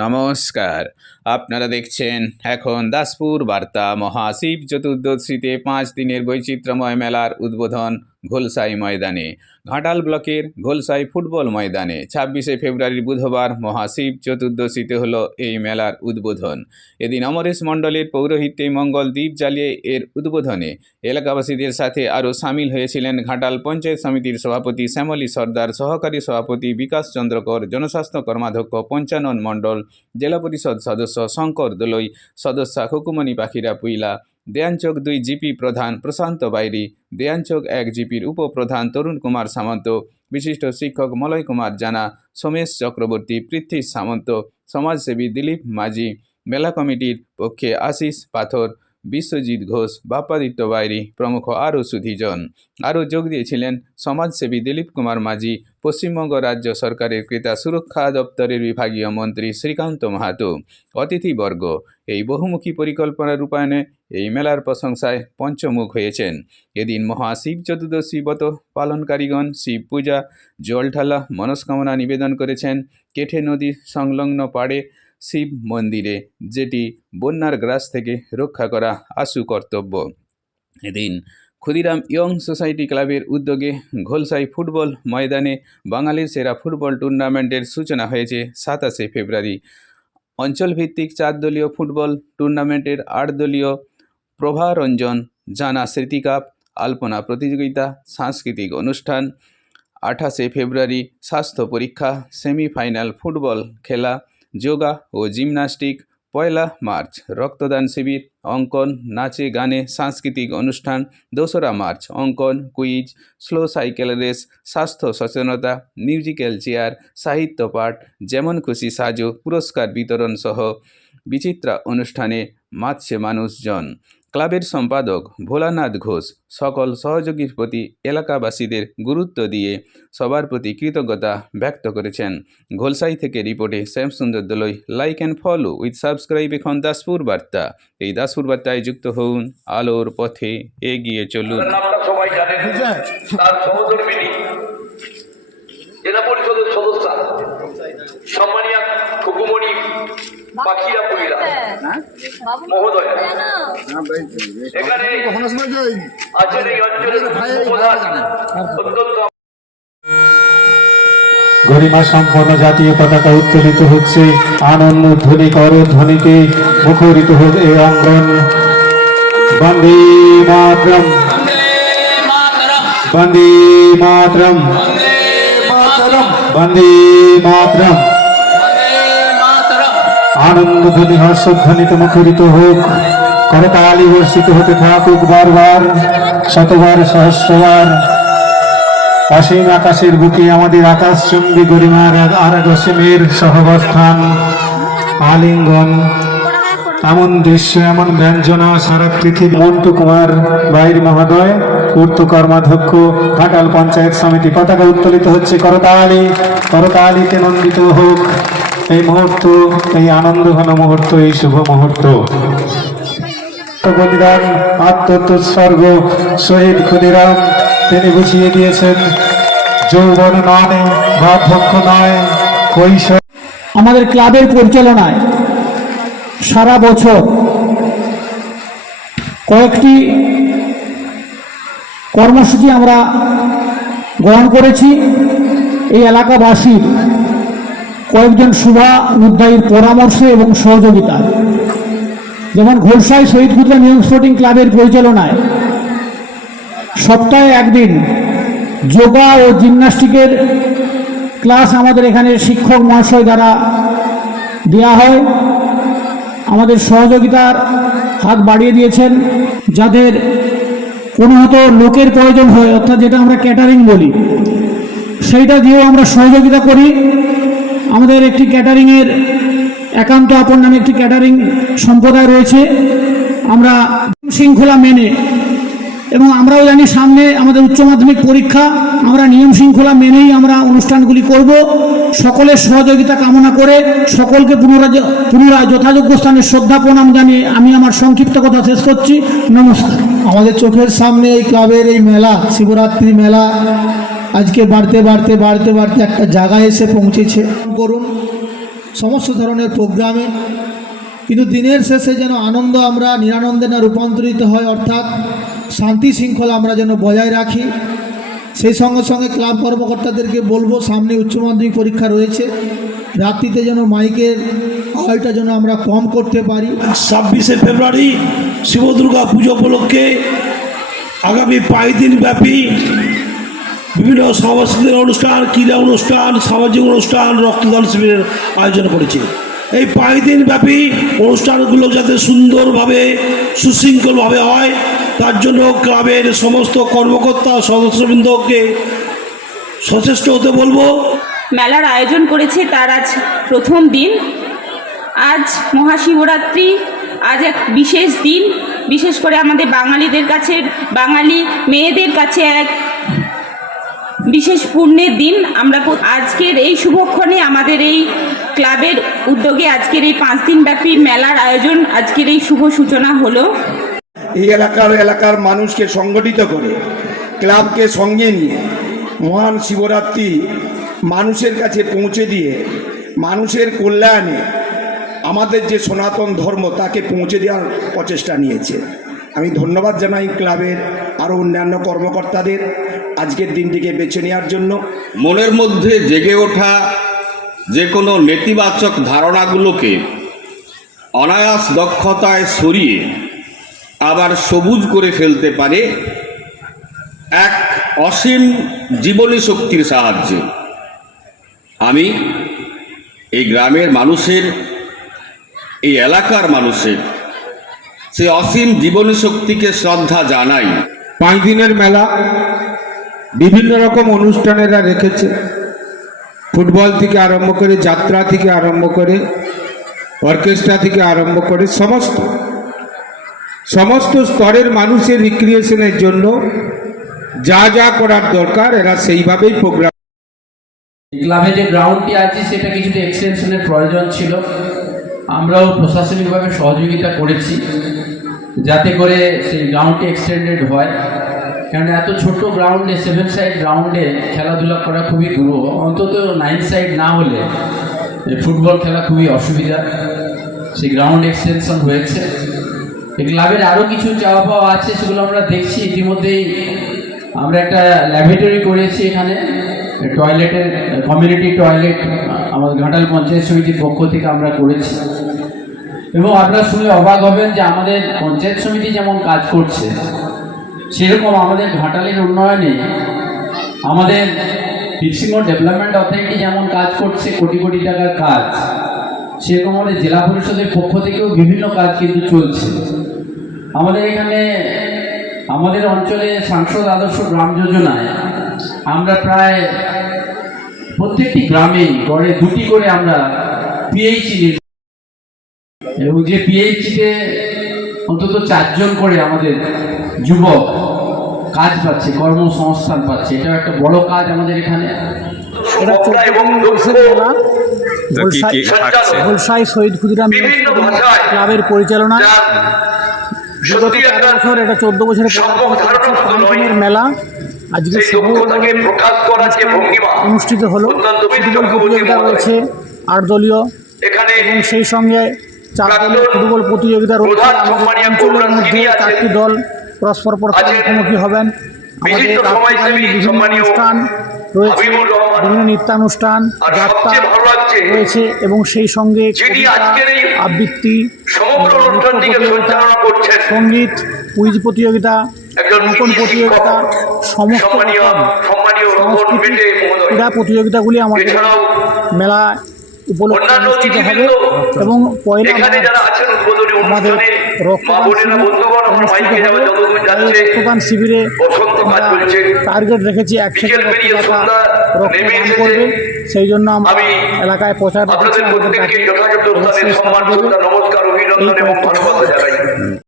নমস্কার, আপনারা দেখছেন এখন দাসপুর বার্তা। মহাশিব চতুর্দশীতে 5 দিনের বৈচিত্র্যময় মেলার উদ্বোধন ঘোলসাই ময়দানে। ঘাটাল ব্লকের ঘোলসাই ফুটবল ময়দানে 26শে ফেব্রুয়ারি বুধবার মহাশিব চতুর্দশীতে হলো এই মেলার উদ্বোধন। এদিন অমরেশ মণ্ডলের পৌরোহিত্যে মঙ্গল দ্বীপ জ্বালিয়ে এর উদ্বোধনে এলাকাবাসীদের সাথে আরও সামিল হয়েছিলেন ঘাটাল পঞ্চায়েত সমিতির সভাপতি শ্যামলী সর্দার, সহকারী সভাপতি বিকাশ চন্দ্র কর, জনস্বাস্থ্য কর্মাধ্যক্ষ পঞ্চানন মণ্ডল, জেলা পরিষদ সদস্য শঙ্কর দোলই, সদস্যা খুকুমণি পাখিরা পুইলা, দেয়ানচক 2 জিপি প্রধান প্রশান্ত বাইরি, দেয়ানচক 1 জিপির উপপ্রধান তরুণ কুমার সামন্ত, বিশিষ্ট শিক্ষক মলয় কুমার জানা, সোমেশ চক্রবর্তী, পৃথ্বী সামন্ত, সমাজসেবী দিলীপ মাঝি, মেলা কমিটির পক্ষে আশিস পাথর, বিশ্বজিৎ ঘোষ, বাপ্পাদিত্য বাইরি প্রমুখ আরও সুধীজন। আরও যোগ দিয়েছিলেন সমাজসেবী দিলীপ কুমার মাঝি, পশ্চিমবঙ্গ রাজ্য সরকারের ক্রেতা সুরক্ষা দপ্তরের বিভাগীয় মন্ত্রী শ্রীকান্ত মাহাতো। অতিথিবর্গ এই বহুমুখী পরিকল্পনা রূপায়ণে এই মেলার প্রশংসায় পঞ্চমুখ হয়েছেন। এদিন মহাশিব চতুর্দশী ব্রত পালনকারীগণ শিব পূজা, জল ঢালা, মনস্কামনা নিবেদন করেছেন কেঠে নদী সংলগ্ন পাড়ে শিব মন্দিরে, যেটি বন্যার গ্রাস থেকে রক্ষা করা আশু কর্তব্য। এদিন ক্ষুদিরাম ইয়ং সোসাইটি ক্লাবের উদ্যোগে ঘোলসাই ফুটবল ময়দানে বাঙালির সেরা ফুটবল টুর্নামেন্টের সূচনা হয়েছে 27শে ফেব্রুয়ারি। অঞ্চলভিত্তিক 4 দলীয় ফুটবল টুর্নামেন্টের 8 দলীয় প্রভারঞ্জন, জানা স্মৃতি কাপ, আলপনা প্রতিযোগিতা, সাংস্কৃতিক অনুষ্ঠান। 28শে ফেব্রুয়ারি স্বাস্থ্য পরীক্ষা, সেমিফাইনাল ফুটবল খেলা, যোগা ও জিমন্যাস্টিক। 1 মার্চ রক্তদান শিবির, অঙ্কন, নাচে গানে সাংস্কৃতিক অনুষ্ঠান। 2রা মার্চ অঙ্কন, কুইজ, স্লো সাইকেল রেস, স্বাস্থ্য সচেতনতা, মিউজিক্যাল চেয়ার, সাহিত্য পাঠ, যেমন খুশি সাজো, পুরস্কার বিতরণ সহ বিচিত্রা অনুষ্ঠানে মাতছে মানুষজন। ক্লাবের সম্পাদক ভোলানাথ ঘোষ সকল সহযোগীর প্রতি এলাকাবাসীদের গুরুত্ব দিয়ে সবার প্রতি কৃতজ্ঞতা ব্যক্ত করেছেন। ঘোলসাই থেকে রিপোর্টে Shyamsundar Doloi. Like and follow with subscribe এখন দাসপুর বার্তা। এই দাসপুর বার্তায় যুক্ত হন, আলোর পথে এগিয়ে চলুন। সবাই জানেন, তার সহধর্মিনী জেলা পরিষদের সদস্য সম্মানীয় খুকুমণি পাখিরা পুইলা মহোদয় এখানে আছেন এই অঞ্চলের প্রধান অত্যন্ত গরিমা সম্পন্ন জাতীয় পতাকা উত্তোলিত হচ্ছে। আনন্দ ধ্বনি করধ্বনিতে মুখরিত হোক এই অঙ্গন। বন্দে মাতরম, বন্দে মাতরম, বন্দে মাতরম। আনন্দ ধ্বনি হর্ষধ্বনিতে মুখরিত হোক, করতালি বর্ষিত হতে থাকুক বারবার, শতবার সহস্রবার। অসীম আকাশের বুকে আমাদের আকাশচুম্বী গরিমার আরাগসীমের সহাবস্থান, আলিঙ্গন। এমন দৃশ্য, এমন ব্যঞ্জনা সারা পৃথিবী। মন্টু কুমার বাইর মহোদয়, পূর্ত কর্মাধ্যক্ষ, ঘাটাল পঞ্চায়েত সমিতি। পতাকা উত্তোলিত হচ্ছে। করতালি, করতালিতে নন্দিত হোক এই মুহূর্ত, এই আনন্দঘন মুহূর্ত, এই শুভ মুহূর্ত। বলিদান, আত্মোৎসর্গ শহীদ ক্ষুদিরাম, তিনি বুঝিয়ে দিয়েছেন যৌবন নয়, বার্ধক্য নয়, কৈশোর। আমাদের ক্লাবের পরিচালনায় সারা বছর কয়েকটি কর্মসূচি আমরা গ্রহণ করেছি। এই এলাকাবাসীর কয়েকজন শুভানুধ্যায়ীর পরামর্শে এবং সহযোগিতায়, যেমন ঘোলসাই শহীদ ক্ষুদিরাম ইয়ং স্পোর্টিং ক্লাবের পরিচালনায় সপ্তাহে 1 দিন যোগা ও জিমন্যাস্টিকের ক্লাস আমাদের এখানে শিক্ষক মহাশয় দ্বারা দেওয়া হয়। আমাদের সহযোগিতার হাত বাড়িয়ে দিয়েছেন। যাদের কোনো হয়তো লোকের প্রয়োজন হয়, অর্থাৎ যেটা আমরা ক্যাটারিং বলি, সেইটা দিয়েও আমরা সহযোগিতা করি। আমাদের একটি ক্যাটারিংয়ের একান্ত আপন নামে একটি ক্যাটারিং সম্প্রদায় রয়েছে। আমরা শৃঙ্খলা মেনে, এবং আমরাও জানি সামনে আমাদের উচ্চ মাধ্যমিক পরীক্ষা, আমরা নিয়ম শৃঙ্খলা মেনেই আমরা অনুষ্ঠানগুলি করব। সকলের সহযোগিতা কামনা করে সকলকে পুনরায় যথাযোগ্য স্থানে শ্রদ্ধা প্রণাম জানিয়ে আমি আমার সংক্ষিপ্ত কথা শেষ করছি। নমস্কার। আমাদের চোখের সামনে এই ক্লাবের এই মেলা, শিবরাত্রি মেলা আজকে বাড়তে বাড়তে বাড়তে বাড়তে একটা জায়গায় এসে পৌঁছেছে। করুন সমস্ত ধরনের প্রোগ্রামে, কিন্তু দিনের শেষে যেন আনন্দ আমরা নিরানন্দে না রূপান্তরিত হয়, অর্থাৎ শান্তি শৃঙ্খলা আমরা যেন বজায় রাখি। সেই সঙ্গে সঙ্গে ক্লাব কর্মকর্তাদেরকে বলবো, সামনে উচ্চ মাধ্যমিক পরীক্ষা রয়েছে, রাত্রিতে যেন মাইকের আওয়াজটা যেন আমরা কম করতে পারি। 26শে ফেব্রুয়ারি শিব দুর্গা পুজো উপলক্ষে আগামী 5 দিন ব্যাপী বিভিন্ন সাংস্কৃতিক অনুষ্ঠান, ক্রীড়া অনুষ্ঠান, সামাজিক অনুষ্ঠান, রক্তদান শিবিরের আয়োজন করেছি। এই 5 দিন ব্যাপী অনুষ্ঠানগুলো যাতে সুন্দরভাবে সুশৃঙ্খলভাবে হয়, তার জন্য ক্লাবের সমস্ত কর্মকর্তা সদস্যবৃন্দকে সচেষ্ট হতে বলবো। মেলার আয়োজন করেছে তার আজ প্রথম দিন। আজ মহাশিবরাত্রি, আজ এক বিশেষ দিন, বিশেষ করে আমাদের বাঙালিদের কাছে, বাঙালি মেয়েদের কাছে এক বিশেষ পুণ্যের দিন। আমরা আজকের এই শুভক্ষণে আমাদের এই ক্লাবের উদ্যোগে আজকের এই 5 দিন ব্যাপী মেলার আয়োজন, আজকের এই শুভ সূচনা হলো। এই এলাকার মানুষকে সংগঠিত করে ক্লাবকে সঙ্গে নিয়ে মহান শিবরাত্রি মানুষের কাছে পৌঁছে দিয়ে মানুষের কল্যাণে আমাদের যে সনাতন ধর্ম তাকে পৌঁছে দেওয়ার প্রচেষ্টা নিয়েছে। আমি ধন্যবাদ জানাই ক্লাবের আরও অন্যান্য কর্মকর্তাদের আজকের দিনটিকে বেছে নেওয়ার জন্য। মনের মধ্যে জেগে ওঠা যে কোনো নেতিবাচক ধারণাগুলোকে অনায়াস দক্ষতায় সরিয়ে আবার সবুজ করে ফেলতে পারে এক অসীম জীবনী শক্তির সাহায্যে। আমি এই গ্রামের মানুষের, এই এলাকার মানুষের সেই অসীম জীবনী শক্তিকে শ্রদ্ধা জানাই। 5 দিনের মেলা, বিভিন্ন রকম অনুষ্ঠানেরা রেখেছে, ফুটবল থেকে আরম্ভ করে, যাত্রা থেকে আরম্ভ করে, অর্কেস্ট্রা থেকে আরম্ভ করে সমস্ত স্তরের মানুষের রিক্রিয়েশনের জন্য যা যা করার দরকার এরা সেইভাবেই প্রোগ্রাম। ক্লাবে যে গ্রাউন্ডটি আছে সেটা কিছুটা এক্সটেনশনের প্রয়োজন ছিল। আমরাও প্রশাসনিকভাবে সহযোগিতা করেছি যাতে করে সেই গ্রাউন্ডটি এক্সটেন্ডেড হয়, কারণ এত ছোট গ্রাউন্ডে, 7 সাইড গ্রাউন্ডে খেলাধুলা করা খুবই দুরূহ। অন্তত 9 সাইড না হলে ফুটবল খেলা খুবই অসুবিধা। সেই গ্রাউন্ড এক্সটেনশন হয়েছে। এই ক্লাবের আরও কিছু চাওয়া পাওয়া আছে, সেগুলো আমরা দেখছি। ইতিমধ্যেই আমরা একটা ল্যাবরেটরি করেছি এখানে, টয়লেটের কমিউনিটি টয়লেট আমাদের ঘাটাল পঞ্চায়েত সমিতির পক্ষ থেকে আমরা করেছি। এবং আপনারা শুনে অবাক হবেন যে আমাদের পঞ্চায়েত সমিতি যেমন কাজ করছে, সেরকম আমাদের ঘাটালের উন্নয়নে আমাদের পিপসিংহ ডেভেলপমেন্ট অথরিটি যেমন কাজ করছে, কোটি কোটি টাকার কাজ, সেরকম আমাদের জেলা পরিষদের পক্ষ থেকেও বিভিন্ন কাজ কিন্তু চলছে। আমাদের এখানে আমাদের অঞ্চলে সাংসদ আদর্শ গ্রাম যোজনায় আমরা প্রায় প্রত্যেকটি গ্রামেই গড়ে 2টি করে আমরা পিএইচই, এবং যে পিএইচিতে অন্তত 4 জন করে আমাদের যুবক কাজ পাচ্ছে, কর্মসংস্থান পাচ্ছে। এটা একটা বড় কাজ আমাদের এখানে। এটা 14 ঘোলসাই শহীদ ক্ষুদিরাম ক্লাবের পরিচালনা। বিগত 13 বছর, এটা 14 বছরের মেলা আজকে অনুষ্ঠিত হলো। ফুটবল প্রতিযোগিতা রয়েছে 8 দলীয়, এবং সেই সঙ্গে 4 দলীয় ফুটবল প্রতিযোগিতা রয়েছে। আমাদের অঞ্চলের মধ্যে 4টি দল পরস্পর মুখোমুখি হবেন। আমাদের রাত্রিকালীন বিভিন্ন অনুষ্ঠান রয়েছে, বিভিন্ন নৃত্যানুষ্ঠান, যাত্রা রয়েছে, এবং সেই সঙ্গে আবৃত্তি, সঙ্গীত, কুইজ প্রতিযোগিতা, অঙ্কন প্রতিযোগিতা, সমস্ত ক্রীড়া প্রতিযোগিতাগুলি আমাদের মেলা উপলক্ষে অনুষ্ঠিত হবে। এবং পয়লা আমাদের রক্তদান শিবিরে টার্গেট রেখেছি 1 থেকে 10 টাকা রক্তদান করবে। সেই জন্য আমরা এলাকায় প্রচার করছি।